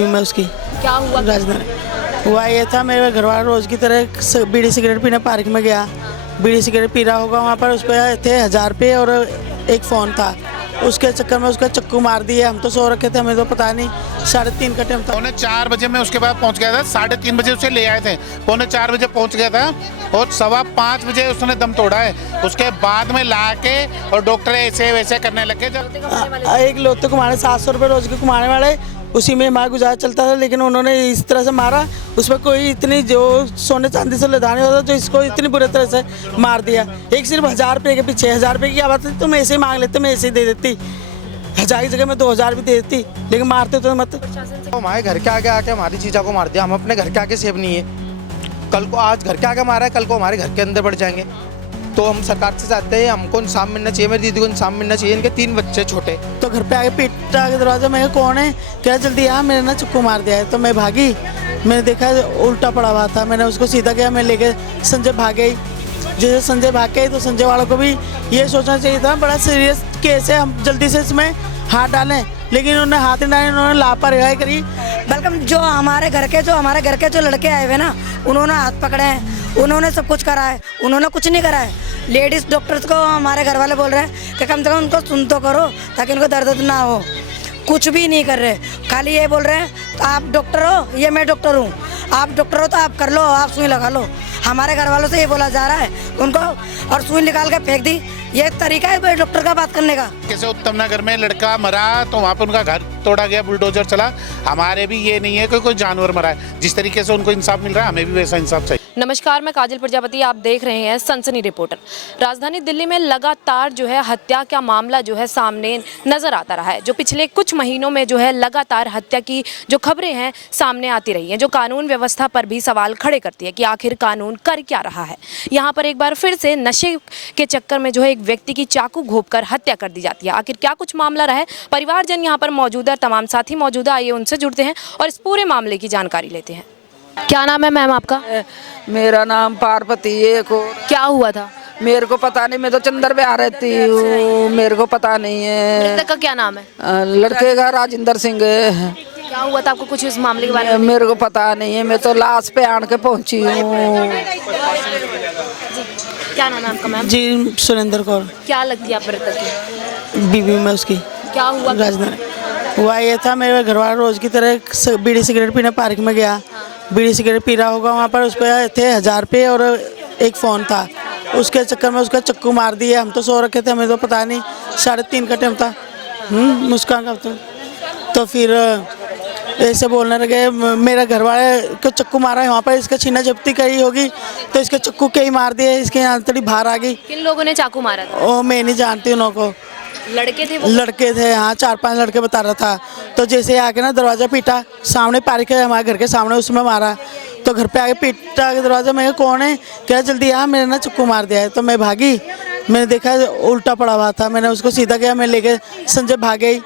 मैं उसकी क्या हुआ? राजधानी हुआ ये था, मेरे घर वाला रोज की तरह बीड़ी सिगरेट पीने पार्क में गया, बीड़ी सिगरेट पी रहा होगा, वहाँ पर उस पर थे 1000 रुपये और एक फ़ोन था। उसके चक्कर में उसका चक्कू मार दिए। हम तो सो रखे थे, हमें तो पता नहीं। 3:30 का टाइम था। 4:45 बजे मैं उसके बाद पहुंच गया था। 3:30 बजे उसे ले आए थे, 4:45 बजे पहुंच गया था और 5:15 बजे उसने दम तोड़ा है। उसके बाद में ला के और डॉक्टर ऐसे वैसे करने लगे। जब एक लोते कुमारे 700 रुपये रोज के कुमाने वाले, उसी में हमारा गुजारा चलता था। लेकिन उन्होंने इस तरह से मारा, उसमें कोई इतनी जो सोने चांदी से लदाने होता जो इसको इतनी बुरी तरह से मार दिया। एक सिर्फ 1000 रुपये के पीछे, 1000 रुपये की बात है, तुम ऐसे ही मांग लेते, मैं ऐसे ही दे देती। 1000 की जगह में 2000 भी दे देती, लेकिन मारते तो मत। हमारे घर के आगे आके हमारी चीज़ों को मार दिया। हम अपने घर के आगे सेफ नहीं है। कल को आज घर के आगे मारा है, कल को हमारे घर के अंदर बढ़ जाएंगे। तो हम सरकार से चाहते हैं, हमको इंसाफ मिलना चाहिए। मेरी दीदी को इंसाफ मिलना चाहिए। इनके 3 बच्चे छोटे। तो घर पे आके पीटा के दरवाजा में, कौन है, क्या जल्दी आ, मेरे ना चक्कू मार दिया है। तो मैं भागी, मैंने देखा उल्टा पड़ा हुआ था, मैंने उसको सीधा किया, मैं लेके संजय भाग गई। जैसे संजय भाग गई तो संजय वालों को भी ये सोचना चाहिए था, बड़ा सीरियस केस है, हम जल्दी से इसमें हाथ डालें, लेकिन उन्होंने हाथ नहीं डाले, उन्होंने लापरवाही करी। बल्कि जो हमारे घर के जो लड़के आए हुए ना, उन्होंने हाथ पकड़े हैं, उन्होंने सब कुछ करा है, उन्होंने कुछ नहीं करा है। लेडीज़ डॉक्टर्स को हमारे घर वाले बोल रहे हैं कि कम से कम उनको सुन तो करो ताकि उनको दर्द ना हो। कुछ भी नहीं कर रहे, खाली ये बोल रहे हैं आप डॉक्टर हो, ये मैं डॉक्टर हूँ, आप डॉक्टर हो तो आप कर लो, आप सुई लगा लो। हमारे घर वालों से ये बोला जा रहा है उनको, और सुई निकाल के फेंक दी। ये तरीका है डॉक्टर का बात करने का। कैसे उत्तम नगर में लड़का मरा तो वहाँ पे उनका घर तोड़ा गया, बुलडोजर चला। हमारे भी ये नहीं है कि कोई जानवर मरा है। जिस तरीके से उनको इंसाफ मिल रहा है, हमें भी वैसा इंसाफ चाहिए। नमस्कार, मैं काजल प्रजापति, आप देख रहे हैं सनसनी रिपोर्टर। राजधानी दिल्ली में लगातार जो है हत्या का मामला जो है सामने नजर आता रहा है। जो पिछले कुछ महीनों में जो है लगातार हत्या की जो खबरें हैं सामने आती रही हैं, जो कानून व्यवस्था पर भी सवाल खड़े करती है कि आखिर कानून कर क्या रहा है। यहाँ पर एक बार फिर से नशे के चक्कर में जो है एक व्यक्ति की चाकू घोंपकर हत्या कर दी जाती है। आखिर क्या कुछ मामला रहा है, परिवारजन यहाँ पर मौजूद है, तमाम साथी मौजूद है, आइए उनसे जुड़ते हैं और इस पूरे मामले की जानकारी लेते हैं। क्या नाम है मैम आपका? मेरा नाम पार्वती है। क्या हुआ था? मेरे को पता नहीं, मैं तो चंदर पे आ रहती हूँ, मेरे को पता नहीं है। मृतक का क्या नाम है? लड़के का राजेंद्र सिंह है। क्या हुआ था आपको कुछ इस मामले के बारे में? मेरे को पता नहीं है, मैं तो लाश पे आन के पहुँची हूँ। क्या नाम है आपका मैम? जी सुरेंद्र कौर। क्या लगती है आप मृतक की? बीवी में उसकी। क्या हुआ? राजधानी हुआ ये था, मेरे घर वाला रोज की तरह बीड़ी सिगरेट पीने पार्क में गया, बीड़ी सिगरेट पी रहा होगा, वहाँ पर उस पर थे 1000 रुपये और एक फ़ोन था। उसके चक्कर में उसका चक्कू मार दिए। हम तो सो रखे थे, हमें तो पता नहीं। 3:30 का टाइम था। मुस्कान का तो फिर ऐसे बोलने लगे, मेरा घर वाले को चक्कू मारा है, वहाँ पर इसका छीना झपटी करी होगी तो इसके चक्कू के ही मार दिए, इसके यहाँ थोड़ी बाहर आ गई। किन लोगों ने चाकू मारा था? ओ मैं नहीं जानती उन लोगों को। लड़के थे वो? लड़के थे, हाँ 4-5 लड़के बता रहा था। तो जैसे आके ना दरवाज़ा पीटा, सामने पार्क है हमारे घर के सामने, उसमें मारा। तो घर पे आके पीटा के दरवाज़ा में, कौन है, क्या जल्दी आ, मेरे ना चक्कू मार दिया है। तो मैं भागी, मैंने देखा उल्टा पड़ा हुआ था, मैंने उसको सीधा किया, मैं लेके संजय भाग गई।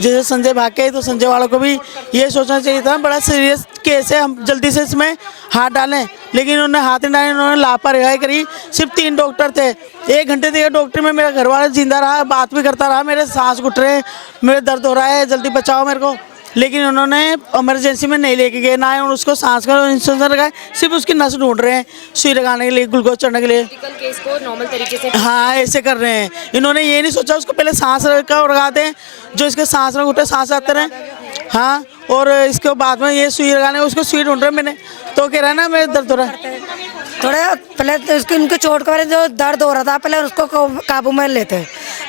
जैसे संजय भाग गए तो संजय वालों को भी ये सोचना चाहिए था, बड़ा सीरियस केस है, हम जल्दी से इसमें हाथ डालें, लेकिन उन्होंने हाथ नहीं डाले, उन्होंने लापरवाही करी। सिर्फ 3 डॉक्टर थे, 1 घंटे तक डॉक्टर में मेरा घर वाला जिंदा रहा, बात भी करता रहा, मेरे सांस घुट रहे हैं, मेरे दर्द हो रहा है, जल्दी बचाओ मेरे को। लेकिन उन्होंने इमरजेंसी में नहीं लेके गए, ना ही उसको सांस का इंजेक्शन लगाए, सिर्फ उसकी नस ढूंढ रहे हैं सुई लगाने के लिए, ग्लूकोज चढ़ने के लिए। केस को नॉर्मल तरीके से हाँ ऐसे कर रहे हैं। इन्होंने ये नहीं सोचा उसको पहले सांस का लगाते हैं, जो इसके सांस में घुटे सांस आते रहे, हाँ, और इसके बाद में ये सुई लगाने, उसको सुई ढूंढ रहे मैंने, तो कह रहा है ना मेरे दर्द हो रहा है। थोड़े पहले तो उसकी उनकी चोट के वजह से जो दर्द हो रहा था, पहले उसको काबू में लेते।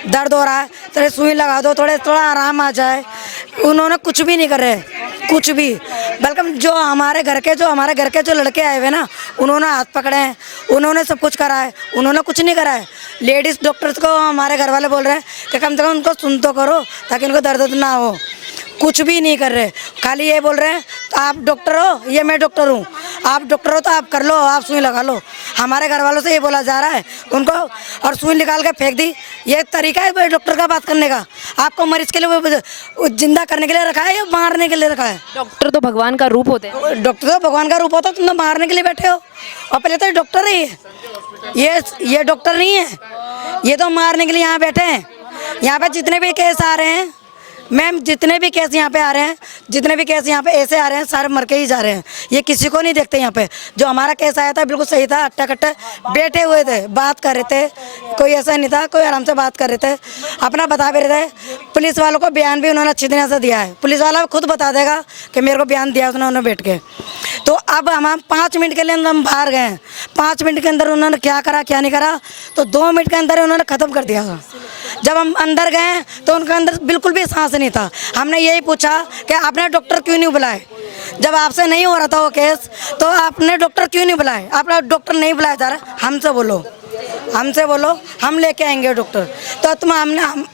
दर्द हो रहा है, थोड़ी सुई लगा दो, थोड़ा आराम आ जाए। उन्होंने कुछ भी नहीं कर रहे, कुछ भी। बल्कि जो हमारे घर के जो लड़के आए हुए ना, उन्होंने हाथ पकड़े हैं, उन्होंने सब कुछ करा है, उन्होंने कुछ नहीं करा है। लेडीज़ डॉक्टर्स को हमारे घर वाले बोल रहे हैं कि कम से कम उनको सुन तो करो ताकि उनको दर्द ना हो। कुछ भी नहीं कर रहे, खाली ये बोल रहे हैं आप डॉक्टर हो, ये मैं डॉक्टर हूँ, आप डॉक्टर हो तो आप कर लो, आप सुई लगा लो। हमारे घर वालों से ये बोला जा रहा है उनको, और सुई निकाल के फेंक दी। ये तरीका है डॉक्टर का बात करने का। आपको मरीज के लिए जिंदा करने के लिए रखा है या मारने के लिए रखा है? डॉक्टर तो भगवान का रूप होते हैं। डॉक्टर तो भगवान का रूप होता है, तुम तो मारने के लिए बैठे हो। और पहले तो डॉक्टर ही है ये डॉक्टर नहीं है, ये तो मारने के लिए यहाँ बैठे हैं। यहाँ पे जितने भी केस आ रहे हैं मैम जितने भी केस यहाँ पे आ रहे हैं, जितने भी केस यहाँ पे ऐसे आ रहे हैं, सारे मर के ही जा रहे हैं। ये किसी को नहीं देखते यहाँ पे। जो हमारा केस आया था बिल्कुल सही था, अट्टा कट्टा बैठे हुए थे, बात कर रहे थे, कोई ऐसा नहीं था, कोई आराम से बात कर रहे थे, अपना बता भी रहे थे। पुलिस वालों को बयान भी उन्होंने अच्छी तरह से दिया है, पुलिस वाला खुद बता देगा कि मेरे को बयान दिया उन्होंने बैठ के। तो अब हम 5 मिनट के लिए हम बाहर गए, 5 मिनट के अंदर उन्होंने क्या करा क्या नहीं करा, तो 2 मिनट के अंदर उन्होंने ख़त्म कर दिया था। जब हम अंदर गए तो उनके अंदर बिल्कुल भी सांस नहीं था। हमने यही पूछा कि आपने डॉक्टर क्यों नहीं बुलाए, जब आपसे नहीं हो रहा था वो केस तो आपने डॉक्टर क्यों नहीं बुलाए, आपने डॉक्टर नहीं बुलाया जा रहा, हमसे बोलो, हम लेके आएंगे डॉक्टर। तो तुम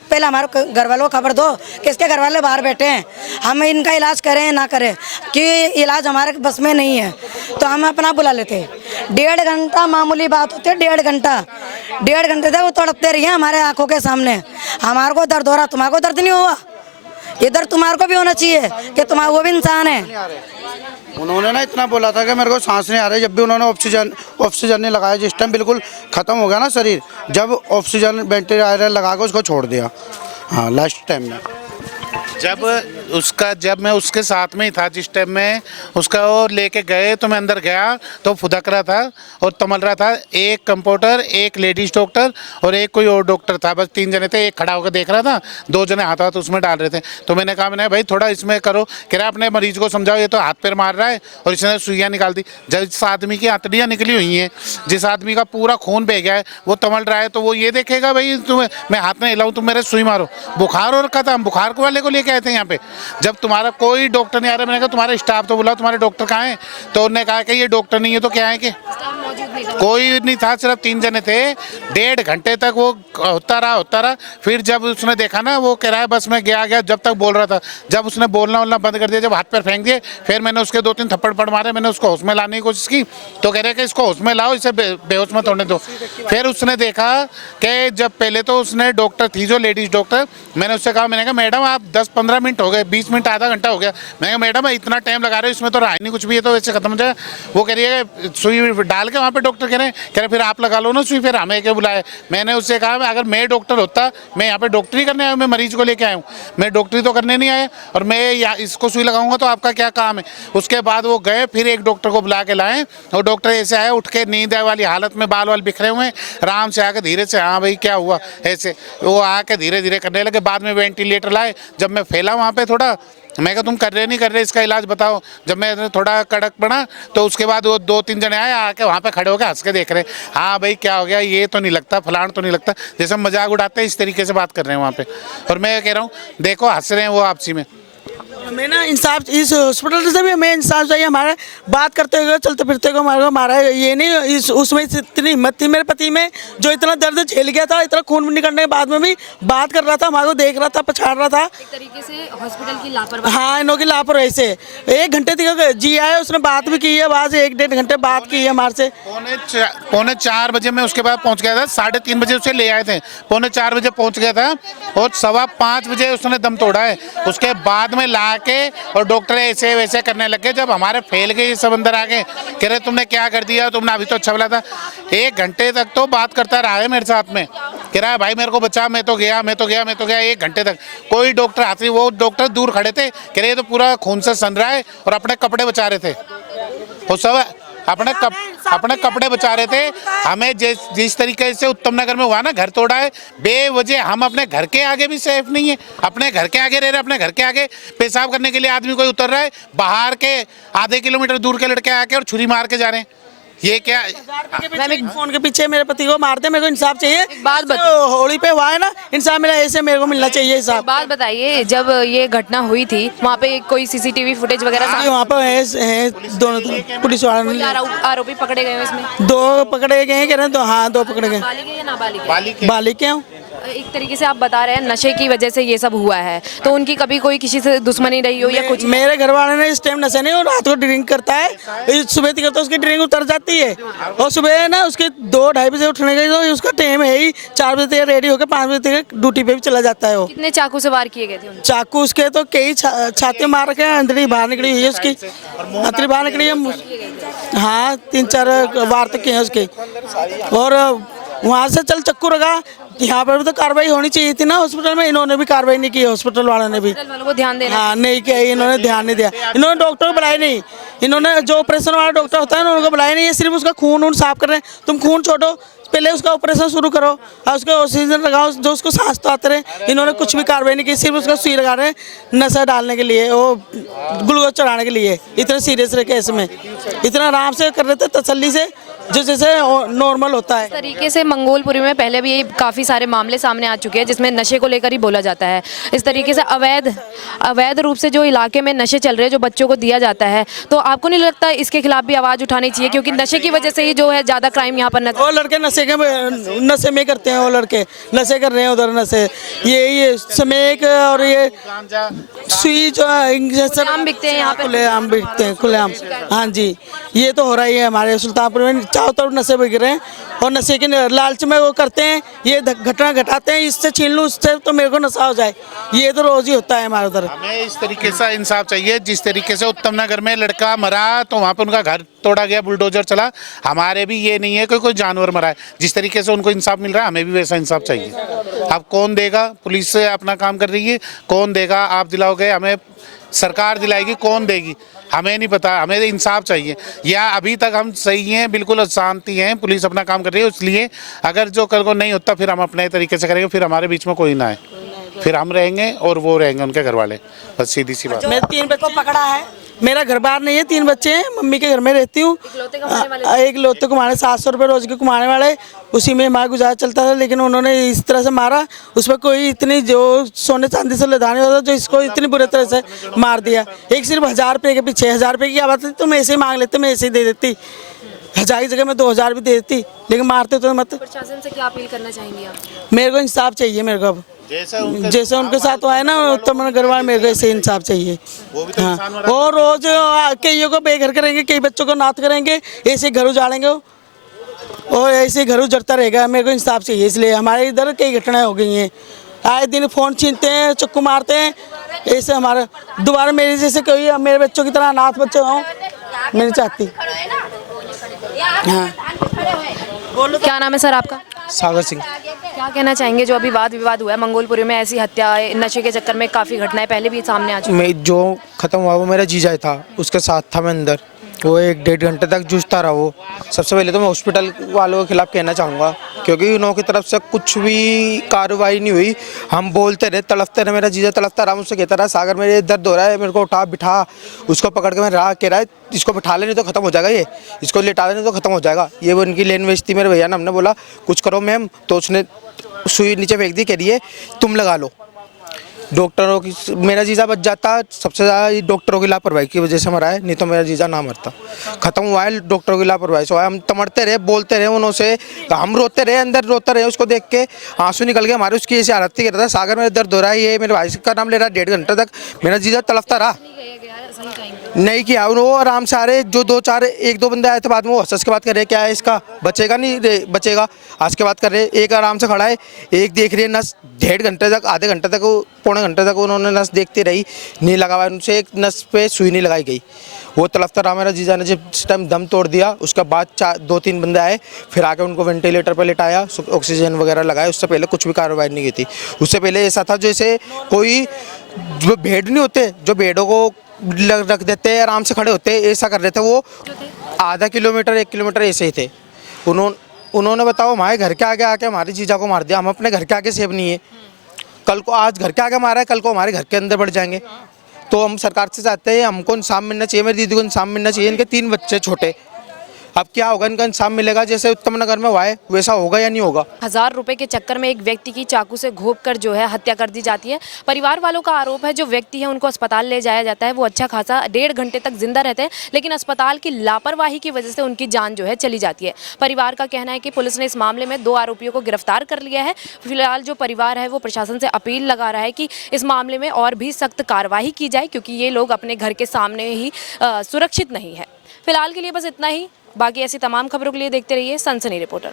पहले हमारे घर वालों को खबर दो कि इसके घर वाले बाहर बैठे हैं, हम इनका इलाज करें ना करें, कि इलाज हमारे बस में नहीं है, तो हम अपना बुला लेते। 1.5 घंटा मामूली बात होती है, 1.5 घंटे तक वो तड़पते रहिए हमारे आंखों के सामने। हमारे को दर्द हो रहा, तुम्हारे को दर्द नहीं हुआ? ये दर्द तुम्हारे को भी होना चाहिए कि तुम्हारा वो भी इंसान है। उन्होंने ना इतना बोला था कि मेरे को सांस नहीं आ रही, जब भी उन्होंने ऑक्सीजन नहीं लगाया, जिस टाइम बिल्कुल ख़त्म हो गया ना शरीर, जब ऑक्सीजन वेंटिलेटर लगा के उसको छोड़ दिया। हाँ, लास्ट टाइम में जब मैं उसके साथ में ही था, जिस टाइम में उसका वो लेके गए तो मैं अंदर गया तो फुदक रहा था और तमल रहा था। एक कंपाउंडर, एक लेडीज डॉक्टर और एक कोई और डॉक्टर था, बस 3 जने थे। एक खड़ा होकर देख रहा था, 2 जने हाथ उसमें डाल रहे थे। तो मैंने कहा भाई थोड़ा इसमें करो, कह रहा अपने मरीज को समझाओ, ये तो हाथ पैर मार रहा है और इसने सुइयाँ निकाल दी। जिस आदमी की आंतड़ियाँ निकली हुई हैं, जिस आदमी का पूरा खून बह गया है, वो तमल रहा है, तो वो ये देखेगा भाई तुम्हें मैं हाथ में हिलाऊँ, तुम मेरे सुई मारो। बुखार हो रखा था, हम बुखार वाले को लेके आए थे यहाँ पे। जब तुम्हारा कोई डॉक्टर नहीं आ रहा, मैंने कहा तुम्हारा स्टाफ तो बुलाओ, तुम्हारे डॉक्टर कहाँ हैं? तो उन्होंने कहा कि ये डॉक्टर नहीं है। तो क्या है कि कोई नहीं था, सिर्फ 3 जने थे। 1.5 घंटे तक वो होता रहा। फिर जब उसने देखा ना, वो कह रहा है बस मैं गया, जब तक बोल रहा था, जब उसने बोलना बंद कर दिया, जब हाथ पैर फेंक दिए, फिर मैंने उसके 2-3 थप्पड़ पड़ मारे। मैंने उसको होश में लाने की कोशिश की, तो कह रहे कि इसको होश में लाओ, इसे बेहोश मत होने दो। फिर उसने देखा कि जब पहले तो उसने डॉक्टर थी जो लेडीज डॉक्टर, मैंने उससे कहा, मैंने कहा मैडम आप 10-15 मिनट हो गए, 20 मिनट आधा घंटा हो गया, मैं कहा मैडम इतना टाइम लगा रहे हो, इसमें तो रहा ही नहीं कुछ भी, है तो वैसे खत्म हो जाएगा। वो कह रही है सुई डाल के वहाँ पे डॉक्टर कह रहे फिर आप लगा लो ना सुई, फिर हमें क्या बुलाया। मैंने उससे कहा अगर मैं डॉक्टर होता, मैं यहाँ पे डॉक्टरी करने आया हूँ, मैं मरीज को लेके आया हूँ, मैं डॉक्टरी तो करने नहीं आया, और मैं इसको सुई लगाऊंगा तो आपका क्या काम है। उसके बाद वो गए, फिर एक डॉक्टर को बुला के लाए, और डॉक्टर ऐसे आए उठ के नींद वाली हालत में, बाल वाल बिखरे हुए हैं, आराम से आके धीरे से हाँ भाई क्या हुआ, ऐसे वो आके धीरे धीरे करने लगे। बाद में वेंटिलेटर लाए, जब मैं फैला वहाँ पे थोड़ा, मैं कहा तुम कर रहे इसका इलाज बताओ। जब मैं थोड़ा कड़क बना तो उसके बाद वो 2-3 जने आए, आके वहाँ पे खड़े होकर हंस के देख रहे, हाँ भाई क्या हो गया, ये तो नहीं लगता, फलान तो नहीं लगता, जैसे मजाक उड़ाते हैं इस तरीके से बात कर रहे हैं वहाँ पे। और मैं कह रहा हूँ देखो हंस रहे हैं वो आपसी में। हमें ना इंसाफ, इस हॉस्पिटल से भी हमें इंसाफ चाहिए। हमारे बात करते हुए चलते फिरते को हमारे को मारा है, ये नहीं उसमें इतनी हिम्मत थी मेरे पति में, जो इतना दर्द झेल गया था, इतना खून निकलने के बाद में भी बात कर रहा था, हमारे को देख रहा था, पछाड़ रहा था। एक तरीके से हॉस्पिटल की लापरवाही। हाँ, इनों की लापरवाही से 1 घंटे तक जी आया, उसने बात भी की है, वहाँ से 1-1.5 घंटे बात की है हमारे से। 3:45 बजे मैं उसके बाद पहुँच गया था, 3:30 बजे उसे ले आए थे, 4:45 बजे पहुँच गया था, और 5:15 बजे उसने दम तोड़ा है। उसके बाद में ला के और डॉक्टर ऐसे वैसे करने लगे। जब हमारे फैल गए सब अंदर आ गए, कह रहे तुमने क्या कर दिया, तुमने अभी तो अच्छा बोला था। 1 घंटे तक तो बात करता रहा है मेरे साथ में, कह रहा है भाई मेरे को बचा, मैं तो गया 1 घंटे तक कोई डॉक्टर आती, वो डॉक्टर दूर खड़े थे, कह रहे तो पूरा खून से सन रहा है, और अपने कपड़े बचा रहे थे, वो सब अपने कपड़े बचा रहे थे। हमें जिस तरीके से उत्तम नगर में हुआ ना, घर तोड़ा है बेवजह, हम अपने घर के आगे भी सेफ नहीं है, अपने घर के आगे रह रहे, अपने घर के आगे पेशाब करने के लिए आदमी कोई उतर रहा है, बाहर के आधे किलोमीटर दूर के लड़के आके और छुरी मार के जा रहे हैं, ये क्या। फोन के पीछे मेरे पति को मारते, मेरे को इंसाफ चाहिए। बात होली पे हुआ है ना, इंसाफ मिला, ऐसे मेरे को मिलना चाहिए इंसाफ। बात बताइए, जब ये घटना हुई थी वहाँ पे कोई CCTV फुटेज वगैरह वहाँ पे है दोनों तरफ पुलिस वाले, आरोपी पकड़े गए हैं इसमें? 2 पकड़े गए हैं, कह रहे हैं तो हाँ 2 पकड़े गए। बालिग है या नाबालिग? बालिग हैं। एक तरीके से आप बता रहे हैं नशे की वजह से ये सब हुआ है, तो उनकी कभी कोई किसी से दुश्मनी रही हो या कुछ? मेरे घर वाले ने इस टाइम नशा नहीं, और रात को ड्रिंक करता है, सुबह करता है, उसकी ड्रिंक उतर जाती है, और सुबह ना उसके 2-2:30 बजे उठने का तो उसका टाइम है ही, 4 बजे तक रेडी होकर 5 बजे तक ड्यूटी पे भी चला जाता है। वो कितने चाकू से वार किए गए थे? चाकू उसके तो कई छाती मार रखे हैं, अंदर बाहर निकली हुई है उसकी, अंदर बाहर निकली है। हाँ, 3-4 वार तक किए हैं उसके। और वहाँ से चल चक्कू रखा, यहाँ पर भी तो कार्रवाई होनी चाहिए थी ना हॉस्पिटल में, इन्होंने भी कार्रवाई नहीं की, हॉस्पिटल वालों ने भी। हॉस्पिटल वालों को ध्यान देना हाँ नहीं किया, इन्होंने ध्यान नहीं दिया, इन्होंने डॉक्टर को बुलाया नहीं, इन्होंने जो ऑपरेशन वाला डॉक्टर होता है ना उनको बुलाया नहीं, ये सिर्फ उसका खून वून साफ कर रहे हैं। तुम खून छोड़ो, पहले उसका ऑपरेशन शुरू करो और उसको ऑक्सीजन लगाओ, जो उसको सांस तो आते रहे। इन्होंने कुछ भी कार्रवाई नहीं की, सिर्फ उसका सुई लगा रहे हैं नशा डालने के लिए, वो ग्लूकोज चढ़ाने के लिए। इतने सीरियस रहे केस में, इतना आराम से कर रहे थे तसल्ली से, जो जैसे नॉर्मल होता है। इस तरीके से मंगोलपुरी में पहले भी काफ़ी सारे मामले सामने आ चुके हैं जिसमें नशे को लेकर ही बोला जाता है। इस तरीके से अवैध रूप से जो इलाके में नशे चल रहे हैं, जो बच्चों को दिया जाता है, तो आपको नहीं लगता इसके खिलाफ भी आवाज़ उठानी चाहिए? क्योंकि नशे की वजह से ही जो है ज़्यादा क्राइम यहाँ पर वो लड़के नशे में करते हैं, वो लड़के नशे कर रहे हैं उधर, नशे ये स्मेक और ये सुई जो इंजेक्शन आम बिकते हैं यहाँ पे, खुलेआम बिकते हैं, खुलेआम। हाँ जी, ये तो हो रहा ही है हमारे सुल्तानपुर में, चारों तरफ नशे बिक रहे हैं और नशे के लालच में वो करते हैं, ये घटना घटाते हैं, इससे छीन लूँ उससे तो मेरे को नशा हो जाए, ये तो रोज ही होता है हमारे उधर। हमें इस तरीके से इंसाफ चाहिए, जिस तरीके से उत्तम नगर में लड़का मरा तो वहाँ पर उनका घर तोड़ा गया, बुलडोजर चला, हमारे भी ये नहीं है कि कोई जानवर मरा है, जिस तरीके से उनको इंसाफ मिल रहा है हमें भी वैसा इंसाफ चाहिए। अब कौन देगा? पुलिस से अपना काम कर रही है, कौन देगा? आप दिलाओगे, हमें सरकार दिलाएगी, कौन देगी? हमें नहीं पता, हमें इंसाफ चाहिए। या अभी तक हम सही हैं, बिल्कुल शांति हैं, पुलिस अपना काम कर रही है, इसलिए अगर जो कल को नहीं होता फिर हम अपने तरीके से करेंगे, फिर हमारे बीच में कोई ना आए, फिर हम रहेंगे और वो रहेंगे उनके घर वाले, बस सीधी सी बात। मेरे 3 बच्चों को पकड़ा है, मेरा घर बाहर नहीं है, 3 बच्चे हैं, मम्मी के घर में रहती हूँ। एक लौते कमाने 700 रुपये रोज के कमाने वाले, उसी में हमारा गुजारा चलता था, लेकिन उन्होंने इस तरह से मारा, उसमें कोई इतनी जो सोने चांदी से लदाने होता जो इसको इतनी बुरी तरह से मार दिया। एक सिर्फ 1000 रुपये के पीछे, 1000 रुपये की आवाज़ थी, तुम ऐसे ही मांग लेते, मैं ऐसे ही दे देती, 1000 की जगह मैं 2000 भी दे देती, लेकिन मारते तो मत। प्रशासन से क्या अपील करना चाहेंगे आप? मेरे को इंसाफ चाहिए, मेरे को अब जैसे उनके साथ हुआ है ना उत्तम नगर वाले, मेरे को ऐसे इंसाफ चाहिए। हाँ, वो रोज कईयों को बेघर करेंगे, कई बच्चों को नाथ करेंगे, ऐसे घर उजाड़ेंगे और ऐसे घर उजड़ता रहेगा। मेरे को इंसाफ चाहिए, इसलिए हमारे इधर कई घटनाएं हो गई हैं, आए दिन फ़ोन छीनते हैं, चक्कू मारते हैं, ऐसे हमारा दोबारा मेरे जैसे कोई मेरे बच्चों की तरह अनाथ बच्चे हों, मैं नहीं चाहती। हाँ, क्या नाम है सर आपका? सागर सिंह। क्या कहना चाहेंगे जो अभी वाद विवाद हुआ है मंगोलपुरी में? ऐसी हत्या नशे के चक्कर में काफ़ी घटनाएं पहले भी सामने आ चुकी हैं। मैं जो ख़त्म हुआ वो मेरा जीजा था, उसके साथ था मैं अंदर, वो 1-1.5 घंटे तक जूझता रहा। वो सबसे पहले तो मैं हॉस्पिटल वालों के खिलाफ कहना चाहूँगा, क्योंकि उन लोगों की तरफ से कुछ भी कार्रवाई नहीं हुई। हम बोलते रहे, तड़पते रहे, मेरा जीजा तड़पता रहा, मुझसे कहता रहा सागर मेरे दर्द हो रहा है, मेरे को उठा बिठा, उसको पकड़ के मैं रहा, कह रहा है इसको बिठा ले नहीं तो ख़त्म हो जाएगा, ये इसको लेटा ले नहीं तो ख़त्म हो जाएगा। ये वो उनकी लेन बेचती मेरे भैया ने, हमने बोला कुछ करो मैम, तो उसने सुई नीचे फेंक दी, कह रही है तुम लगा लो। डॉक्टरों की, मेरा जीजा बच जाता, सबसे ज़्यादा डॉक्टरों की लापरवाही की वजह से मरा है, नहीं तो मेरा जीजा ना मरता। ख़त्म हुआ है डॉक्टरों की लापरवाही से। हम तमड़ते रहे, बोलते रहे उन्हों से, हम रोते रहे, अंदर रोते रहे, उसको देख के आंसू निकल गए हमारे। उसकी ऐसी हालत थी, कहता था सागर मेरे दर्द हो रहा है, ये मेरे भाई का नाम ले रहा है। 1.5 घंटे तक मेरा जीजा तड़पता रहा, नहीं किया। वो आराम से आ रहे, जो 2-4 1-2 बंदे आए थे बाद में, वो हंस के बात कर रहे क्या है इसका, बचेगा नहीं बचेगा, आज के बात कर रहे। एक आराम से खड़ा है, एक देख रही है नस, 1.5 घंटे तक, आधे घंटे तक, पौने घंटे तक उन्होंने नस देखती रही, नहीं लगा हुआ उनसे, एक नस पे सुई नहीं लगाई गई। वो तड़पता रहा मेरा जीजा ने, जिस टाइम दम तोड़ दिया उसके बाद 2-3 बंदे आए, फिर आके उनको वेंटिलेटर पर लेटाया, ऑक्सीजन वगैरह लगाया। उससे पहले कुछ भी कार्रवाई नहीं की थी। उससे पहले ऐसा था जैसे कोई जो भेड़ नहीं होते, जो भेड़ों को रख देते हैं, आराम से खड़े होते हैं, ऐसा कर रहे थे। वो आधा किलोमीटर 1 किलोमीटर ऐसे ही थे। उन्होंने बताओ हमारे घर के आगे आके हमारे जीजा को मार दिया। हम अपने घर के आगे सेफ नहीं है, कल को आज घर के आगे मारा है, कल को हमारे घर के अंदर बढ़ जाएंगे। तो हम सरकार से चाहते हैं हमको इंसाफ मिलना चाहिए, मेरी दीदी को इंसाफ मिलना चाहिए। इनके 3 बच्चे छोटे, अब क्या होगा, इनका इंसाफ मिलेगा जैसे उत्तम नगर में हुआ है वैसा होगा या नहीं होगा? 1000 रुपए के चक्कर में एक व्यक्ति की चाकू से घोंप कर जो है हत्या कर दी जाती है। परिवार वालों का आरोप है जो व्यक्ति है उनको अस्पताल ले जाया जाता है, वो अच्छा खासा 1.5 घंटे तक जिंदा रहते हैं, लेकिन अस्पताल की लापरवाही की वजह से उनकी जान जो है चली जाती है। परिवार का कहना है कि पुलिस ने इस मामले में 2 आरोपियों को गिरफ्तार कर लिया है। फिलहाल जो परिवार है वो प्रशासन से अपील लगा रहा है कि इस मामले में और भी सख्त कार्रवाई की जाए, क्योंकि ये लोग अपने घर के सामने ही सुरक्षित नहीं है। फिलहाल के लिए बस इतना ही। बाकी ऐसी तमाम खबरों के लिए देखते रहिए सनसनी रिपोर्टर।